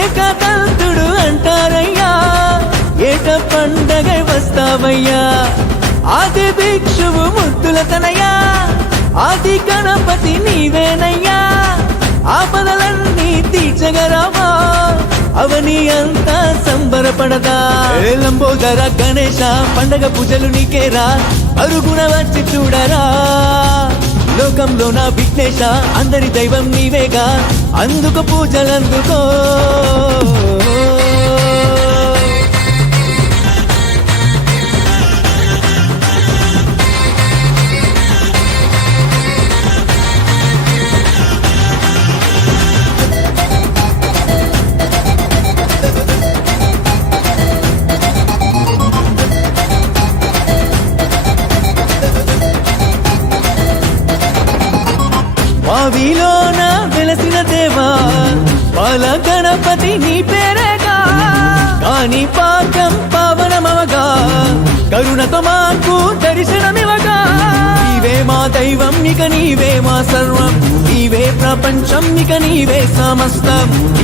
ఏకదంతుడు అంటారయ్యా ఏట పండగ వస్తావయ్యా ఆది భిక్షువు ముద్దుల తనయ్యా ఆది గణపతి నీవేనయ్యా ఆపదలన్నీ తీర్చగరావా అవని అంతా సంబరపడదా లంబోదర గణేశ పండగ పూజలు నీకేరా అరుగుణ వచ్చి చూడరా లోకంలో నా విఘ్నేశ అందరి దైవం నీవేగా అందుకు పూజలందుకో వావిలోన వెలసిన దేవా పాల గణపతి నీ పేరేగా కాని పాకం పావనమవగా కరుణతో మాకు దర్శనమివగా నీవే మా దైవం ఇక నీవే మా సర్వం నీవే ప్రపంచం ఇక నీవే సమస్తం